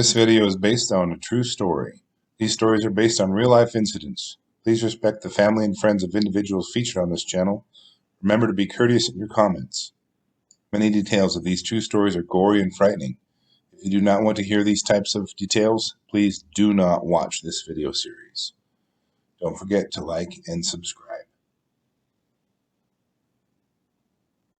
This video is based on a true story. These stories are based on real-life incidents. Please respect the family and friends of individuals featured on this channel. Remember to be courteous in your comments. Many details of these true stories are gory and frightening. If you do not want to hear these types of details, please do not watch this video series. Don't forget to like and subscribe.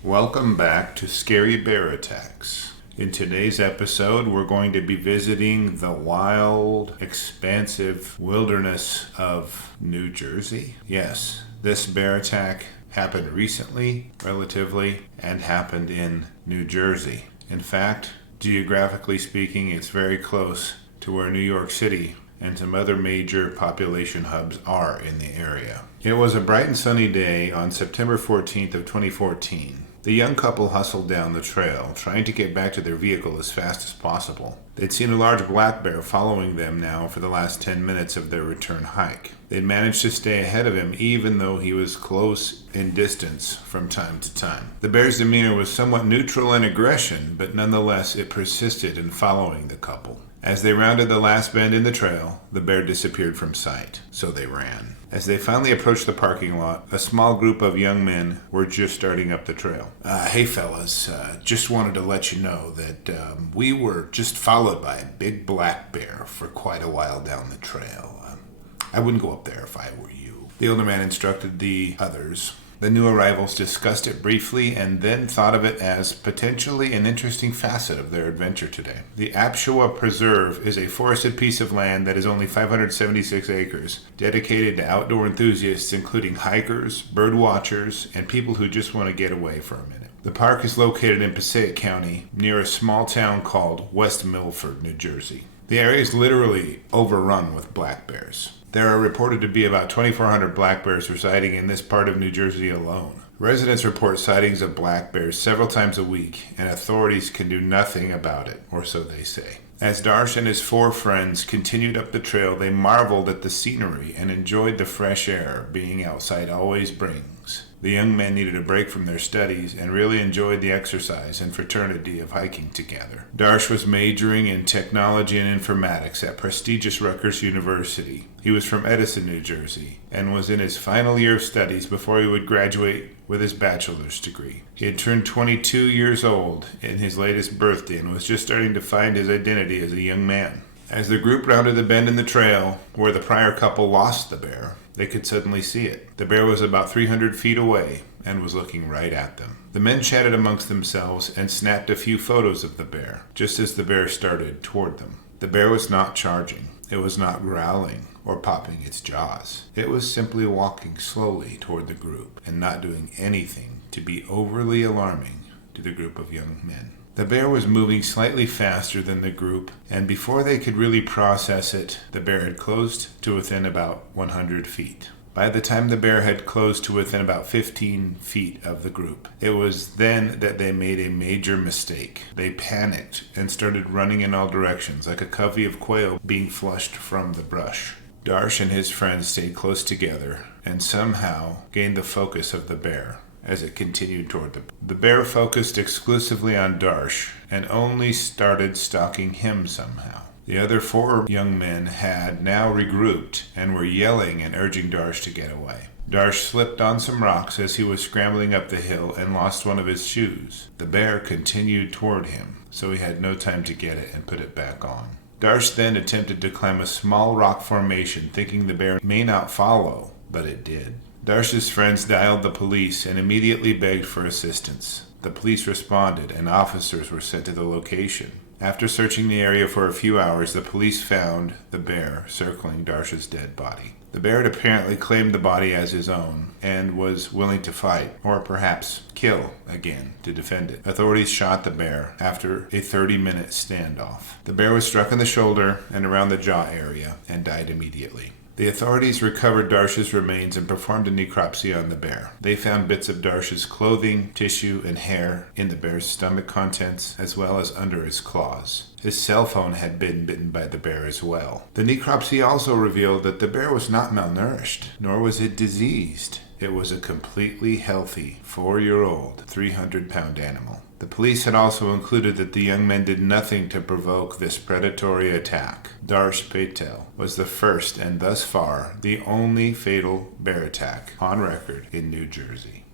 Welcome back to Scary Bear Attacks. In today's episode, we're going to be visiting the wild, expansive wilderness of New Jersey. Yes, this bear attack happened recently, relatively, and happened in New Jersey. In fact, geographically speaking, it's very close to where New York City and some other major population hubs are in the area. It was a bright and sunny day on September 14th of 2014. The young couple hustled down the trail, trying to get back to their vehicle as fast as possible. They'd seen a large black bear following them now for the last 10 minutes of their return hike. They'd managed to stay ahead of him even though he was close in distance from time to time. The bear's demeanor was somewhat neutral in aggression, but nonetheless it persisted in following the couple. As they rounded the last bend in the trail, the bear disappeared from sight, so they ran. As they finally approached the parking lot, a small group of young men were just starting up the trail. Hey fellas, just wanted to let you know that we were just followed by a big black bear for quite a while down the trail. I wouldn't go up there if I were you. The older man instructed the others. The new arrivals discussed it briefly and then thought of it as potentially an interesting facet of their adventure today. The Apshawa Preserve is a forested piece of land that is only 576 acres, dedicated to outdoor enthusiasts including hikers, bird watchers, and people who just want to get away for a minute. The park is located in Passaic County, near a small town called West Milford, New Jersey. The area is literally overrun with black bears. There are reported to be about 2,400 black bears residing in this part of New Jersey alone. Residents report sightings of black bears several times a week, and authorities can do nothing about it, or so they say. As Darsh and his 4 friends continued up the trail, they marveled at the scenery and enjoyed the fresh air being outside always brings. The young men needed a break from their studies and really enjoyed the exercise and fraternity of hiking together. Darsh was majoring in technology and informatics at prestigious Rutgers University. He was from Edison, New Jersey, and was in his final year of studies before he would graduate with his bachelor's degree. He had turned 22 years old in his latest birthday and was just starting to find his identity as a young man. As the group rounded the bend in the trail where the prior couple lost the bear, they could suddenly see it. The bear was about 300 feet away and was looking right at them. The men chatted amongst themselves and snapped a few photos of the bear, just as the bear started toward them. The bear was not charging. It was not growling or popping its jaws. It was simply walking slowly toward the group and not doing anything to be overly alarming to the group of young men. The bear was moving slightly faster than the group, and before they could really process it, the bear had closed to within about 100 feet. By the time the bear had closed to within about 15 feet of the group, it was then that they made a major mistake. They panicked and started running in all directions like a covey of quail being flushed from the brush. Darsh and his friends stayed close together and somehow gained the focus of the bear as it continued toward them. The bear focused exclusively on Darsh and only started stalking him somehow. The other 4 young men had now regrouped and were yelling and urging Darsh to get away. Darsh slipped on some rocks as he was scrambling up the hill and lost one of his shoes. The bear continued toward him, so he had no time to get it and put it back on. Darsh then attempted to climb a small rock formation, thinking the bear may not follow, but it did. Darsh's friends dialed the police and immediately begged for assistance. The police responded and officers were sent to the location. After searching the area for a few hours, the police found the bear circling Darsh's dead body. The bear had apparently claimed the body as his own and was willing to fight, or perhaps kill again to defend it. Authorities shot the bear after a 30-minute standoff. The bear was struck in the shoulder and around the jaw area and died immediately. The authorities recovered Darsh's remains and performed a necropsy on the bear. They found bits of Darsh's clothing, tissue, and hair in the bear's stomach contents, as well as under his claws. His cell phone had been bitten by the bear as well. The necropsy also revealed that the bear was not malnourished, nor was it diseased. It was a completely healthy 4-year-old, 300-pound animal. The police had also included that the young men did nothing to provoke this predatory attack. Darsh Patel was the first and thus far the only fatal bear attack on record in New Jersey.